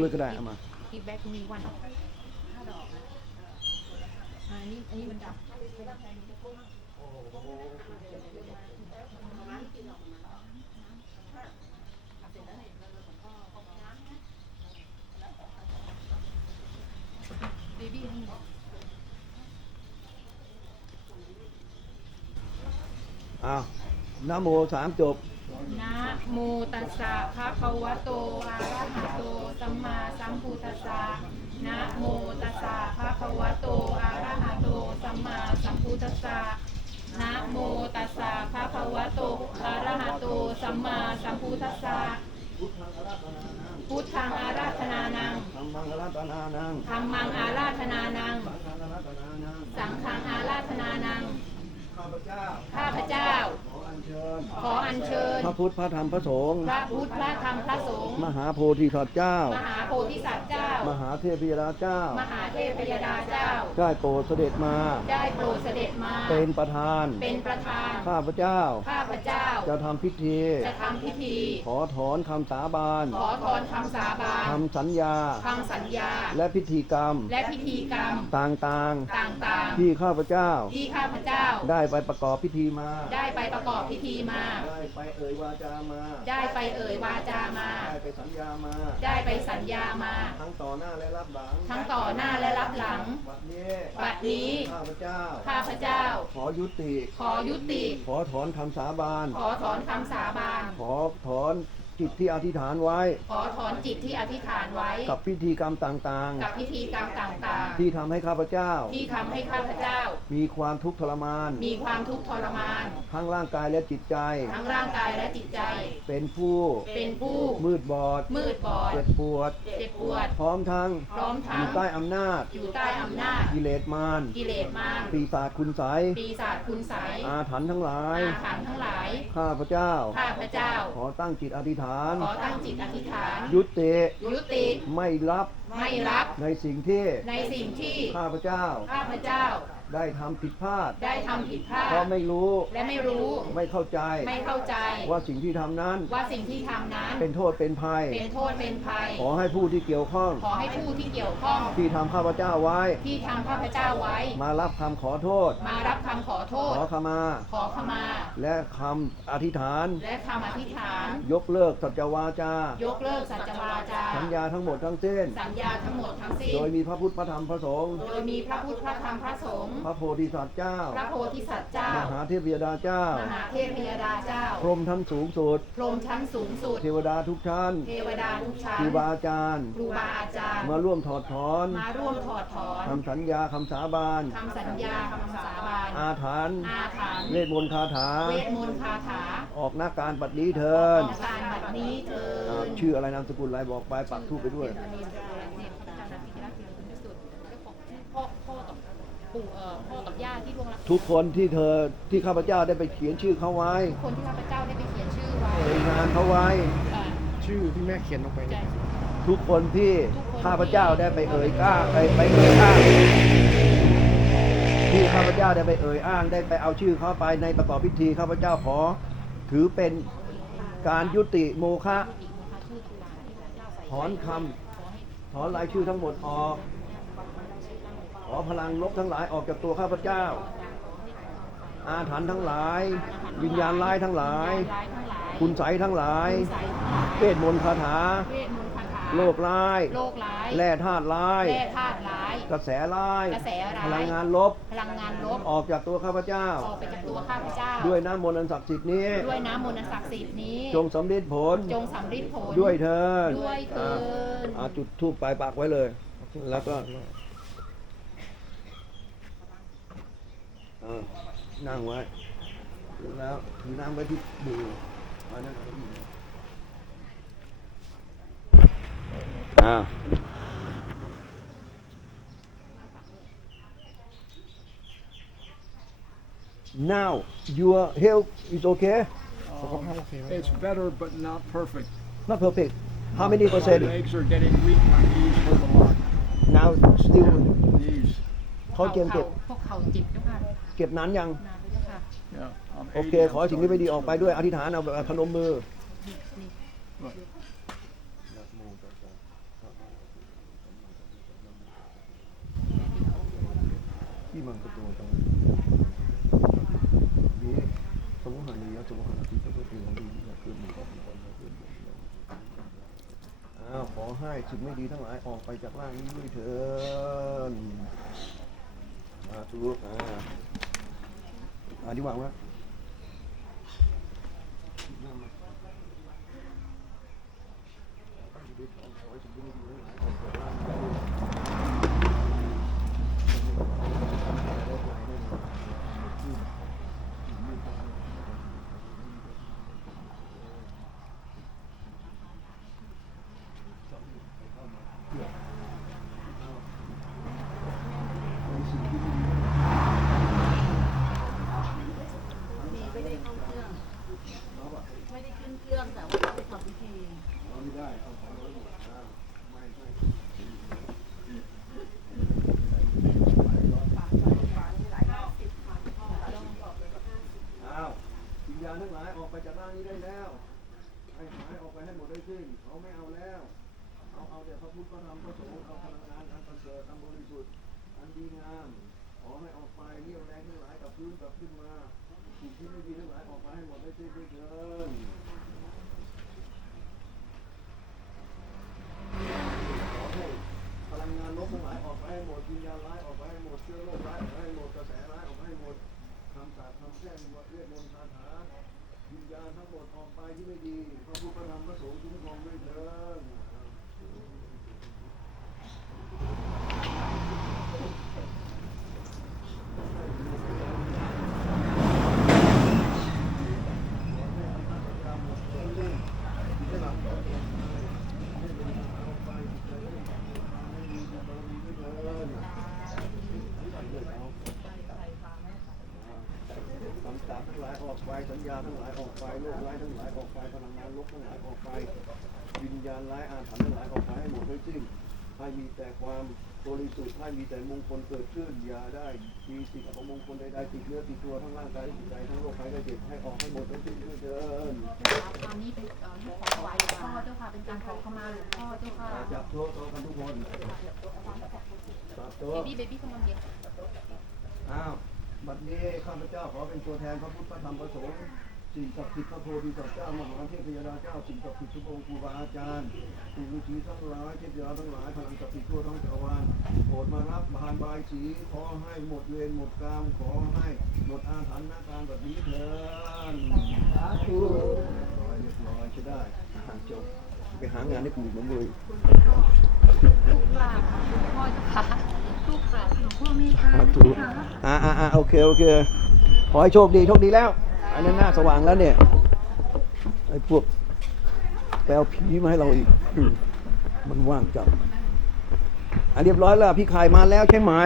ด้วยก็ได้เอามากีแบ็กมีวันห้าดอกนะอ่าอันนี้อันนี้มันดับเบบี้นี่อ้าวนะโมสามจบนะโมตัสสะภะคะวะโตอะระหะโต สัมมาสัมพุทธัสสะนะโมตัสสะภะคะวะโตอะระหะโตสัมมาสัมพุทธัสสะนะโมตัสสะภะคะวะโตอะระหะโตสัมมาสัมพุทธัสสะพุทธังอาราธนานังธรรมังรัตนานังธรรมังอาราธนานังสังฆรัตนานัง สังฆังอาราธนานัง ข้าพเจ้า ข้าพเจ้าขออัญเชิญขออัญเชิญ พระพุทธพระธรรมพระสงฆ์ พระพุทธพระธรรมพระสงฆ์ มหาโพธิสัตว์เจ้า มหาโพธิสัตว์เจ้า มหาเทพยดาเจ้า มหาเทพยดาเจ้า ได้โปรดเสด็จมา ได้โปรดเสด็จมา เป็นประธาน เป็นประธาน ข้าพเจ้า ข้าพเจ้า จะทำพิธี จะทำพิธี ขอถอนคำสาบาน ขอถอนคำสาบานคำสัญญาคำสัญญา และพิธีกรรม และพิธีกรรม ต่างต่างๆ ที่ข้าพเจ้าๆที่ข้าพเจ้า ได้ไปประกอบพิธีมา ได้ไปประกอบพิธีมา ได้ไปเอ่ยวาจามา ได้ไปเอ่ยวาจามา ได้ไปสัญญามา ได้ไปสัญญามา ทั้งต่อหน้าและรับหลัง ทั้งต่อหน้าและรับหลัง บัดนี้ บัดนี้ ข้าพเจ้า ข้าพเจ้า ขอยุติ ขอยุติ ขอถอนคำสาบาน ขอถอนคำสาบาน ขอถอน จิตที่อธิษฐานไว้ ขอถอนจิตที่อธิษฐานไว้ กับพิธีกรรมต่างกับพิธีกรรมต่างๆ ที่ทำให้ข้าพเจ้า ๆ ที่ทำให้ข้าพเจ้า มีความทุกข์ทรมานมีความทุกข์ทรมาน ทั้งร่างกายและจิตใจ ทั้งร่างกายและจิตใจ เป็นผู้เป็นผู้มืดบอดมืดบอด เจ็บปวด เจ็บปวด พร้อมทั้งพร้อมอทั้ง ยู่ใต้อำนาจ อยู่ใต้อำนาจ กิเลสมารกิเลสมารปีศาจคุณไสยปีศาจคุณไสยอาถรรพ์ทั้งหลาย อาถรรพ์ทั้งหลาย ข้าพเจ้า ข้าพเจ้า ขอตั้งจิตอธิษฐาน ขอตั้งจิตอธิษฐาน ยุติยุติไม่รับไม่รับในสิ่งที่ในสิ่งที่ข้าพเจ้าข้าพเจ้า ได้ทำผิดพลาด ได้ทำผิดพลาด เพราะไม่รู้ และไม่รู้ ไม่เข้าใจ ไม่เข้าใจ ว่าสิ่งที่ทำนั้น ว่าสิ่งที่ทำนั้น เป็นโทษเป็นภัย เป็นโทษเป็นภัย ขอให้ผู้ที่เกี่ยวข้อง ขอให้ผู้ที่เกี่ยวข้อง ที่ทำข้าพเจ้าไว้ ที่ทำข้าพเจ้าไว้ มารับคำขอโทษ มารับคำขอโทขษอขมา ขอขมา และคำอธิษฐาน และคำอธิษฐาน ยกเลิกสัจวาจา ยกเลิกสัจวาจา สัญญาทั้งหมดทั้งสิ้น สัญญาทั้งหมดทั้งสิ้น โดยมีพระพุทธพระธรรมพระสงฆ์ โดยมีพระพุทธพระธรรมพระสงฆ์พระโพธิสัตว์เจ้า พระโพธิสัตว์เจ้า มหาเทพยดาเจ้า มหาเทพยดาเจ้า พรหมชั้นสูงสุด พรหมชั้นสูงสุด เทวดาทุกชั้น เทวดาทุกชั้น ครูบาอาจารย์ ครูบาอาจารย์ มาร่วมถอดถอน มาร่วมถอดถอนคำสัญญาคำสาบาน คำสัญญาคำสาบาน อาถรรพ์ อาถรรพ์ เวทมนต์คาถา เวทมนต์คาถา ออกหน้าการบัดนี้เถิขนองการบัดนี้เถิอ่าดชื่ออะไรนามสกุลอะไรบอกไปปักทูปไปด้วย พ่อพ่อกับ ปู่เอ่อพ่อกับย่าที่ล่วงลับทุกคนที่เธอที่ข้าพเจ้าได้ไปเขียนชื่อเขาไว้คนที่ข้าพเจ้าได้ไปเขียนชื่อไว้เอ่ยนามเขาไว้อ่าชื่อที่แม่เขียนลงไปใจเนี่ย ทุกคนที่ข้าพเจ้าได้ไปเอ่ยก้าไปไปเอ่ยอ้าง ที่ข้าพเจ้าได้ไปเอ่ยอ้างได้ไปเอาชื่อเขาไปในประกอบพิธีข้าพเจ้าขอ ถือเป็นการยุติโมฆะถอนคำถอนรายชื่อทั้งหมดออกข อพลังลบทั้งหลายออกจากตัวข้าพเจ้า อาถรรพ์ทั้งหลาย วิญญาณร้ายทั้งหลายร้ายทั้งหลายคุณใสยทั้งหลายใสทั้งหลายเวทมนต์คาถาเวทมนต์คาถาโลกร้ายโลกร้ายแร่ธาตุร้ายแร่ธาตุร้ายกระแสร้ายกระแสร้าย พลังงานลบ พลังงานลบ ออกจากตัวข้าพเจ้า ออกไปจากตัวข้าพเจ้า ด้วยน้ำมนต์อันศักดิ์สิทธิ์นี้ ด้วยน้ำมนต์อันศักดิ์สิทธิ์นี้ จงสำเร็จผล จงสำเร็จผล ด้วยเถิดด้วยเถิดอ่าอ่าจุดทูปปลายปากไว้เลย แล้วก็ อ่านั่งไว้ แล้วถือน้ำไว้ที่มือไว้นั่นอ่า now your health is okay สุขภาพโอเคไหม It's better, but not perfect. not perfect how many My percent legs are getting weak. My knees hurt a lot. now still Knees. เขาเจ็บเจ็บ พวกเขาเจ็บเจ้าค่ะ เก็บนานยังโอเค ขอให้สิ่งนี้ไม่ดีออกไปด้วย อธิษฐานเอาพนมมือที่มันประตูตรงนี้สมุหันนี้สมุหันนี้ก็คือของดีคือมีของคนนะคืออ้าวขอให้สิ่งไม่ดีทั้งหลายออกไปจากร่างนี้ด้วยเถิดมาทุกอ่า อันนี้วางไว้ไม่ได้เข้าเครื่อง ไม่ได้ขึ้นเครื่องแต่ว่าต้องไปทำพิธี อ้าววิญญาณ ทั้งหลายออกไปจากร่างนี้ได้แล้วให้หายออกไปให้หมดได้สิ้นเขาไม่เอาแล้ว เอาเอาแต่พระพุทธพระธรรมพระสงฆ์เอาพลังงานอันประเสริฐอันบริสุทธิ์อันดีงามขอให้ออกไปเรี่ยวแรงทั้งหลายกับพื้นกลับขึ้นมาสิ่งที่ไม่ดีทั้งหลายออกมาให้หมดได้สิ้นด้วยเถิดขอให้พลังงานลบทั้งหลายออกไปให้หมด วิญญาณร้ายออกไปให้หมดเชื้อโรคร้ายออกไปให้หมดกระแสร้ายออกไปให้หมดคำสาปคำแช่งเรียกมนต์คาถาวิญญาณทั้งหมดออกไปที่ไม่ดีพระพุทธธรรมพระสงฆ์คุ้มครองด้วยเถิดคำสาปทั้งหลายออก ไปสัญญาทั้งหลายออกไปโลกร้ายทั้งหลายออกไปพลังงานลบทั้งหลายออกไป วิญญาณร้ายอาถรรพ์ทั้งหลายออกไปให้หมดทั้งสิ้นให้มีแต่ความบริสุทธิ์ให้มีแต่มงคลเกิดขึ้นอย่าได้มีสิ่งของมงคลใดๆติดเนื้อติดตัวทั้งร่างกายและจิตใจทั้งโรคภัยไข้เจ็บให้ออกให้หมดทั้งสิ้นด้วยเถิดตอนนี้เป็นเอ่อขอถวายหลวงพ่อเจ้าค่ะเป็นการขอขมาหลวงพ่อเจ้าค่ะจับโต๊ะโต๊ะกันทุกคนจับโต๊ะเบบี้เบบี้กำลังเด็กอ้าว บัดนี้ข้าพเจ้าขอเป็นตัวแทนพระพุทธพระธรรมพระสงฆ์สิ่งศักดิ์สิทธิ์พระโพธิสัตว์เจ้ามหาเทพยดาเจ้าสิ่งศักดิ์สิทธิ์ทุกองค์ครูบาอาจารย์สิ่งฤาษีทั้งหลายเทพยดาทั้งหลายพลังศักดิ์สิทธิ์ทั่วทั้งจักรวาลโปรดมารับบานบายสีขอให้หมดเวรหมดกรรมขอให้หมดอาถรรพ์นาการแบบนี้เถิดสาธุเรียบร้อยใช่ได้อาหารจบไปหางานให้ปู่หลวงบุรีลูกหลวงพ่อจะลูก สาธุอ่าอ่าโอเคโอเคขอให้โชคดีโชคดีแล้ว อันนั้นหน้าสว่างแล้วเนี่ยไอ้พวกแปลผีมาให้เราอีกมมันว่างจับอันเรียบร้อยแล้ว พี่ขายมาแล้วใช่ไหม